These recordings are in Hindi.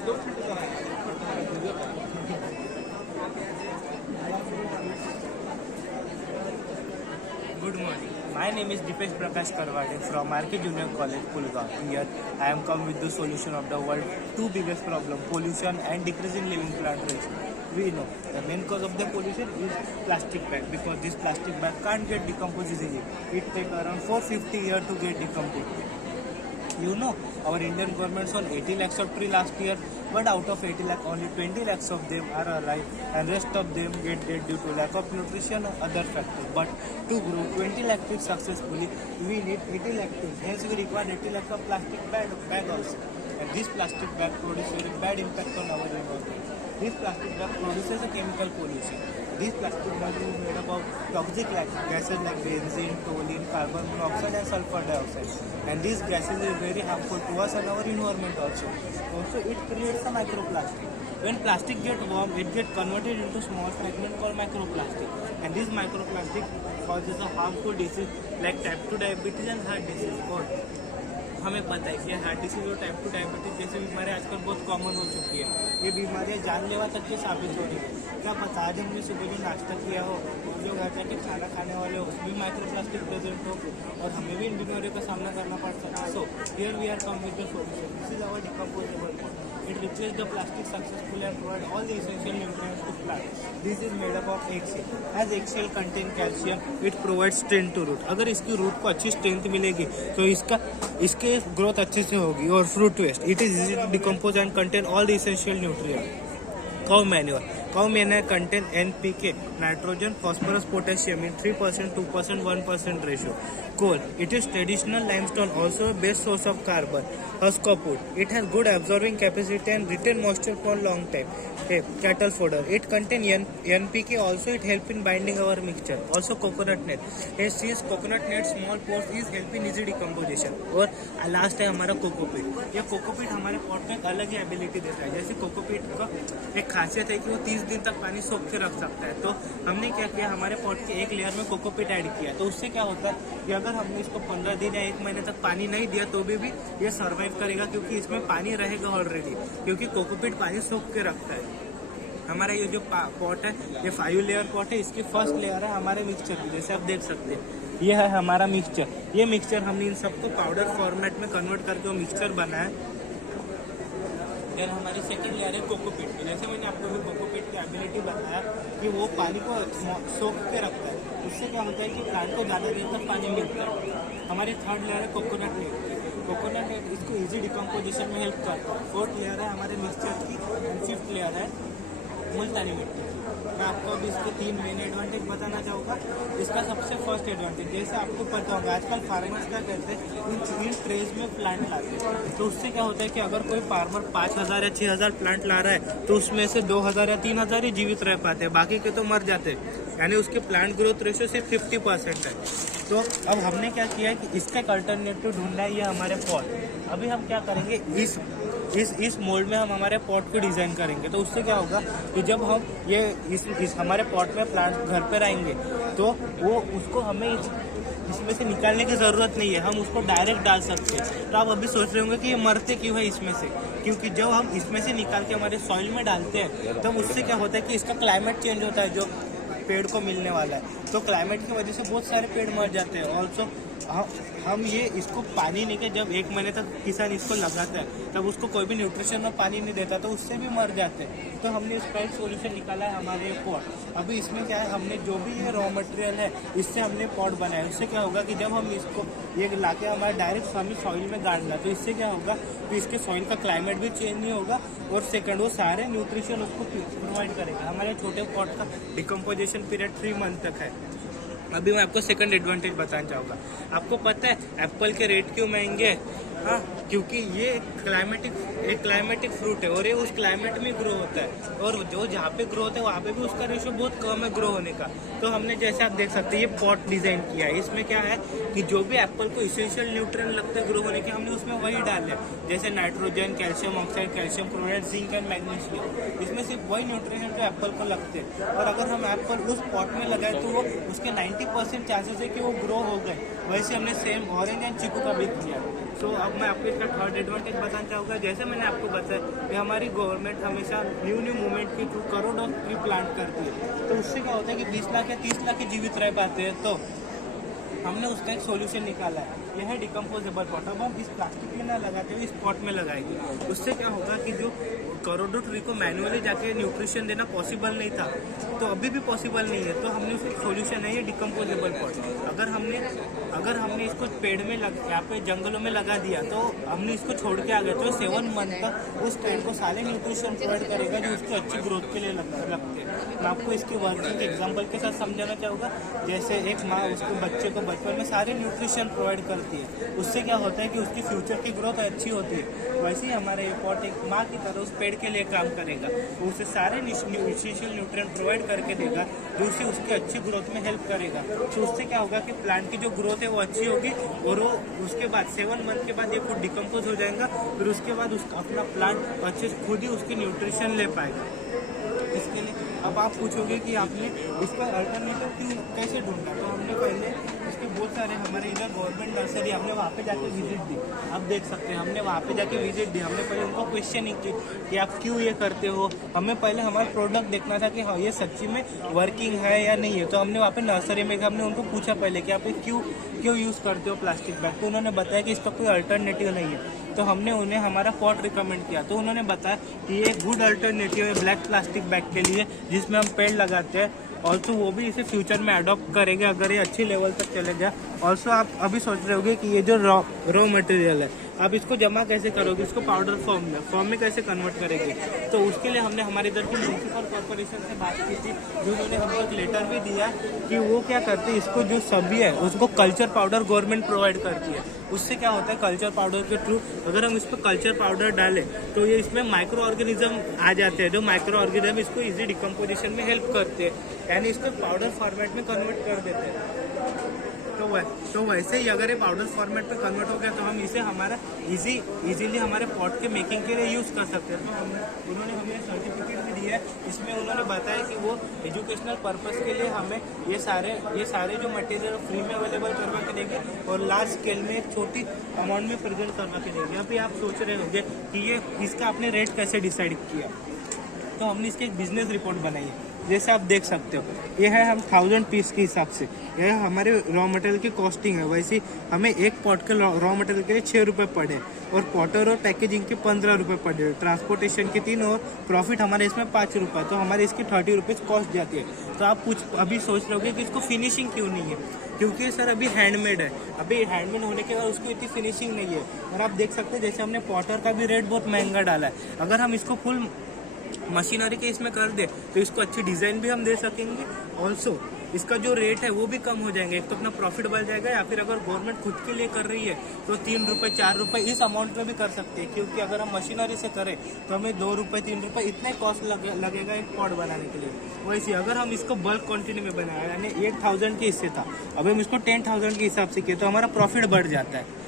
Good morning. My name is Dipesh Prakash Karwade from RK Junior College, Pulgaon. Here, I am come with the solution of the world's two biggest problem: pollution and decrease in living plant ratio. We know the main cause of the pollution is plastic bag, because this plastic bag can't get decomposed easily. It takes around 450 years to get decomposed. You know, our Indian government sold 80 lakhs of tree last year, but out of 80 lakh, only 20 lakhs of them are alive, and rest of them get dead due to lack of nutrition or other factors. But to grow 20 lakh trees successfully, we need 80 lakh trees. Hence, we require 80 lakhs of plastic bag also. And this plastic bag produces a bad impact on our environment. This plastic bag produces a chemical pollution. This plastic bag is made up of toxic gases like benzene, toluene, carbon monoxide and sulfur dioxide. And these gases are very harmful to us and our environment also. Also, it creates a microplastic. When plastic gets warm, it gets converted into small fragments called microplastic. And this microplastic causes a harmful disease like type 2 diabetes and heart disease. और हमें पता है कि हार्ट डिसीज और टाइप 2 डायबिटीज जैसी बीमारियाँ आजकल बहुत कॉमन हो चुकी है। ये बीमारियाँ जानलेवा तक के साबित हो रही है। क्या पता आज हमने सुबह जो नाश्ता किया हो और जो घर बैठे खाना खाने वाले हो उसमें माइक्रोप्लास्टिक प्रेजेंट हो और हमें भी इन बीमारियों का सामना करना पड़ सकता है। So here we are come with the solution. This is our decomposable pot. It replaces the plastic successfully and provides all the essential nutrients to plant. This is made up of eggshell. As eggshell contain calcium, it provides strength to root. अगर इसकी रूट को अच्छी स्ट्रेंथ मिलेगी तो इसके ग्रोथ अच्छे से होगी. और fruit waste, it is easy to decompose and contain all the essential nutrient. Cow manure. Cow manure contain NPK, nitrogen, phosphorus, potassium in 3%, 2%, 1% ratio. Coal. It is traditional limestone, also a best source of carbon. Husk of wood. It has good absorbing capacity and retain moisture for long time. Cattle fodder. It contain NPK, also it help in binding our mixture. Also coconut net. Since coconut net small pores is help in easy decomposition. और लास्ट है हमारा कोकोपीट. ये कोकोपीट हमारे पॉट में एक अलग ही एबिलिटी देता है. जैसे कोकोपीट का एक खासियत है कि वो 30 दिन तक पानी सोख के रख सकता है. तो हमने क्या किया, हमारे पॉट के एक लेयर में कोकोपीट ऐड किया. तो उससे क्या होता है कि अगर हमने इसको 15 दिन या 1 महीने तक पानी नहीं दिया तो भी ये सर्वाइव करेगा, क्योंकि इसमें पानी रहेगा ऑलरेडी, क्योंकि कोकोपीट पानी सोख के रखता है. हमारा ये जो पॉट है ये 5 लेयर पॉट है. इसकी फर्स्ट लेयर है हमारे मिक्सचर की. जैसे आप देख सकते हैं ये है हमारा मिक्सचर. ये मिक्सचर हमने इन सबको पाउडर फॉर्मेट में कन्वर्ट करके वो मिक्सचर बनाया. देन हमारी सेकंड लेयर है कोकोपीट. जैसे मैंने आपको भी कोकोपीट की एबिलिटी बताया कि वो पानी को सोख के रखता है. उससे क्या होता है कि प्लांट को ज़्यादा देर तक पानी मिलता है. हमारी थर्ड लेयर है कोकोनट नेट. कोकोनट नेट इसको इजी डिकम्पोजिशन में हेल्प करता है. फोर्थ लेयर है हमारे मिक्सचर की. एंड फिफ्थ लेयर है मुल्तानी मिट्टी. मैं आपको अभी इसके 3 मेन एडवांटेज बताना चाहूँगा. इसका सबसे फर्स्ट एडवांटेज, जैसे आपको पता होगा आजकल फार्मर्स क्या करते हैं, इन ट्रेज में प्लांट लाते हैं. तो उससे क्या होता है कि अगर कोई फार्मर 5000 या 6000 प्लांट ला रहा है तो उसमें से 2000 या 3000 ही जीवित रह पाते हैं, बाकी के तो मर जाते हैं. यानी उसके प्लांट ग्रोथ रेशियो सिर्फ 50% है. तो अब हमने क्या किया है कि इसका एक अल्टरनेटिव ढूंढना है. ये हमारे पॉट. अभी हम क्या करेंगे, इस मोल्ड में हम हमारे पॉट को डिज़ाइन करेंगे. तो उससे क्या होगा कि जब हम ये इस हमारे पॉट में प्लांट घर पे रहेंगे तो वो उसको हमें इसमें से निकालने की ज़रूरत नहीं है, हम उसको डायरेक्ट डाल सकते हैं. तो आप अभी सोच रहे होंगे कि ये मरते क्यों है इसमें से, क्योंकि जब हम इसमें से निकाल के हमारे सॉइल में डालते हैं तब उससे क्या होता है कि इसका क्लाइमेट चेंज होता है जो पेड़ को मिलने वाला है. तो क्लाइमेट की वजह से बहुत सारे पेड़ मर जाते हैं. ऑल्सो हम ये इसको पानी नहीं के जब 1 महीने तक किसान इसको लगाता है तब उसको कोई भी न्यूट्रिशन और पानी नहीं देता तो उससे भी मर जाते हैं. तो हमने इसका एक सोल्यूशन निकाला है हमारे पॉट. अभी इसमें क्या है, हमने जो भी ये रॉ मटेरियल है इससे हमने पॉट बनाया. उससे क्या होगा कि जब हम इसको ये लाके हमारे डायरेक्ट हमें सॉइल में गाड़ना, तो इससे क्या होगा कि इसके सॉइल का क्लाइमेट भी चेंज नहीं होगा और सेकंड वो सारे न्यूट्रिशन उसको प्रोवाइड करेगा. हमारे छोटे पॉट का डिकम्पोजिशन पीरियड 3 मंथ तक है. अभी मैं आपको सेकंड एडवांटेज बताना चाहूँगा. आपको पता है एप्पल के रेट क्यों महंगे हैं? हाँ, क्योंकि ये एक क्लाइमेटिक फ्रूट है और ये उस क्लाइमेट में ग्रो होता है. और जो जहाँ पे ग्रो होता है वहाँ पे भी उसका रेशो बहुत कम है ग्रो होने का. तो हमने जैसे आप देख सकते हैं ये पॉट डिज़ाइन किया है. इसमें क्या है कि जो भी एप्पल को इसेंशियल न्यूट्रिएंट लगते हैं ग्रो होने के, हमने उसमें वही डाले. जैसे nitrogen, calcium oxide, calcium chloride, zinc and magnesium. इसमें सिर्फ वही न्यूट्रिएंट जो एप्पल को लगते हैं. और अगर हम एप्पल उस पॉट में लगाए तो वो उसके 90% चांसेस है कि वो ग्रो हो गए. वैसे हमने सेम ऑरेंज एंड चीकू का भी किया. सो अब मैं आपको इसका थर्ड एडवांटेज बताना चाहूँगा। जैसे मैंने आपको बताया कि हमारी गवर्नमेंट हमेशा न्यू मूवमेंट के थ्रू करोड़ों ट्री प्लांट करती है, तो उससे क्या होता है कि 20 लाख या 30 लाख ही जीवित रह पाते हैं। तो हमने उसका एक सॉल्यूशन निकाला है, यह है डिकम्पोजेबल पॉट। अब हम इस प्लास्टिक में ना लगाते हुए इस पॉट में लगाएंगे। उससे क्या होगा कि जो करोड़ों ट्री को मैनुअली जाके न्यूट्रिशन देना पॉसिबल नहीं था, तो अभी भी पॉसिबल नहीं है, तो हमने उसका सॉल्यूशन है ये डिकम्पोजेबल पॉट। अगर हमने इसको पेड़ में यहाँ पे जंगलों में लगा दिया, तो हमने इसको छोड़ के आ गए, तो 7 मंथ तक उस पेड़ को सारे न्यूट्रिशन प्रोवाइड करेगा जो उसकी अच्छी ग्रोथ के लिए लगते हैं। मैं आपको इसकी वर्किंग एग्जाम्पल के साथ समझाना चाहूँगा। जैसे एक माँ उसके बच्चे को बचपन में सारे न्यूट्रिशन प्रोवाइड करती है, उससे क्या होता है कि उसकी फ्यूचर की ग्रोथ अच्छी होती है। वैसे ही हमारा ये पॉट एक माँ की तरह उस पेड़ के लिए काम करेगा, उसे सारे एसेंशियल न्यूट्रिएंट प्रोवाइड करके देगा जो उसे उसकी अच्छी ग्रोथ में हेल्प करेगा। तो उससे क्या होगा कि प्लांट की जो ग्रोथ है वो अच्छी होगी, और वो उसके बाद 7 मंथ के बाद ये फूड डिकम्पोज हो जाएगा, फिर उसके बाद उसका अपना प्लांट अच्छे से खुद ही उसकी न्यूट्रिशन ले पाएगा। इसके लिए अब आप पूछोगे कि आपने इसका अल्टरनेटिव कैसे ढूंढा, तो हमने पहले इसके बहुत सारे हमारे इधर गवर्नमेंट नर्सरी, हमने वहाँ पे जाके विजिट दी। आप देख सकते हैं हमने वहाँ पे जाके विजिट दी। हमने पहले उनको क्वेश्चनिंग की कि आप क्यों ये करते हो। हमें पहले हमारा प्रोडक्ट देखना था कि हाँ ये सच्ची में वर्किंग है या नहीं है। तो हमने वहाँ पे नर्सरी में हमने उनको पूछा पहले कि आप क्यों यूज़ करते हो प्लास्टिक बैग, तो उन्होंने बताया कि इसका कोई अल्टरनेटिव नहीं है। तो हमने उन्हें हमारा पॉट रिकमेंड किया, तो उन्होंने बताया कि ये गुड अल्टरनेटिव है ब्लैक प्लास्टिक बैग के लिए, जिसमें हम पेड़ लगाते हैं। ऑल्सो वो भी इसे फ्यूचर में अडॉप्ट करेंगे अगर ये अच्छी लेवल तक चले गया। ऑल्सो आप अभी सोच रहे होगे कि ये जो रॉ मटेरियल है, आप इसको जमा कैसे करोगे, इसको पाउडर फॉर्म में कैसे कन्वर्ट करेंगे। तो उसके लिए हमने हमारे इधर की म्यूनसिपल कॉर्पोरेशन से बात की थी, जिन्होंने हमको एक लेटर भी दिया कि वो क्या करते हैं, इसको जो सब्जी है उसको कल्चर पाउडर गवर्नमेंट प्रोवाइड करती है। उससे क्या होता है, कल्चर पाउडर के थ्रू अगर हम इस पर कल्चर पाउडर डालें तो ये इसमें माइक्रो ऑर्गेनिज्म आ जाते हैं, जो माइक्रो ऑर्गेनिज्म इसको इजी डिकम्पोजिशन में हेल्प करते हैं, यानी इसको पाउडर फॉर्मेट में कन्वर्ट कर देते हैं। तो वैसे ही अगर ये पाउडर फॉर्मेट पे कन्वर्ट हो गया तो हम इसे हमारा इजीली हमारे पॉट के मेकिंग के लिए यूज़ कर सकते हैं। तो उन्होंने हमें सर्टिफिकेट भी दिया है, इसमें उन्होंने बताया कि वो एजुकेशनल पर्पस के लिए हमें ये सारे जो मटेरियल फ्री में अवेलेबल करवा के देंगे, और लार्ज स्केल में एक छोटी अमाउंट में प्रेजेंट करवा के देंगे। अभी आप सोच रहे होंगे कि ये इसका आपने रेट कैसे डिसाइड किया, तो हमने इसकी एक बिजनेस रिपोर्ट बनाई है। जैसे आप देख सकते हो, ये है हम 1000 पीस के हिसाब से, यह हमारे रॉ मटेरियल की कॉस्टिंग है। वैसे हमें एक पॉट के रॉ मटेरियल के लिए 6 रुपये पड़े, और पॉटर और पैकेजिंग के 15 रुपये पड़े, ट्रांसपोर्टेशन के 3, और प्रॉफिट हमारे इसमें 5 रुपये, तो हमारे इसकी 30 रुपीज़ कॉस्ट जाती है। तो आप कुछ अभी सोच रहे होगे कि इसको फिनिशिंग क्यों नहीं है, क्योंकि सर अभी हैंडमेड है, अभी हैंडमेड होने के बाद उसको इतनी फिनिशिंग नहीं है। और आप देख सकते हैं जैसे हमने पॉटर का भी रेट बहुत महंगा डाला है, अगर हम इसको फुल मशीनरी के इसमें कर दे तो इसको अच्छी डिज़ाइन भी हम दे सकेंगे। ऑल्सो इसका जो रेट है वो भी कम हो जाएंगे, एक तो अपना प्रॉफिट बढ़ जाएगा, या फिर अगर गवर्नमेंट खुद के लिए कर रही है तो 3 रुपये 4 रुपये इस अमाउंट में भी कर सकते हैं, क्योंकि अगर हम मशीनरी से करें तो हमें 2 रुपये 3 रुपये इतने कॉस्ट लगेगा एक पॉट बनाने के लिए। वैसे अगर हम इसको बल्क क्वान्टिटी में बनाए, यानी 8000 के हिस्से था, अब हम इसको 10,000 के हिसाब से किए तो हमारा प्रॉफिट बढ़ जाता है।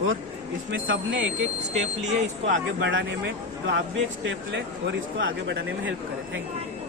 और इसमें सबने एक एक स्टेप लिए इसको आगे बढ़ाने में, तो आप भी एक स्टेप लें और इसको आगे बढ़ाने में हेल्प करें। Thank you.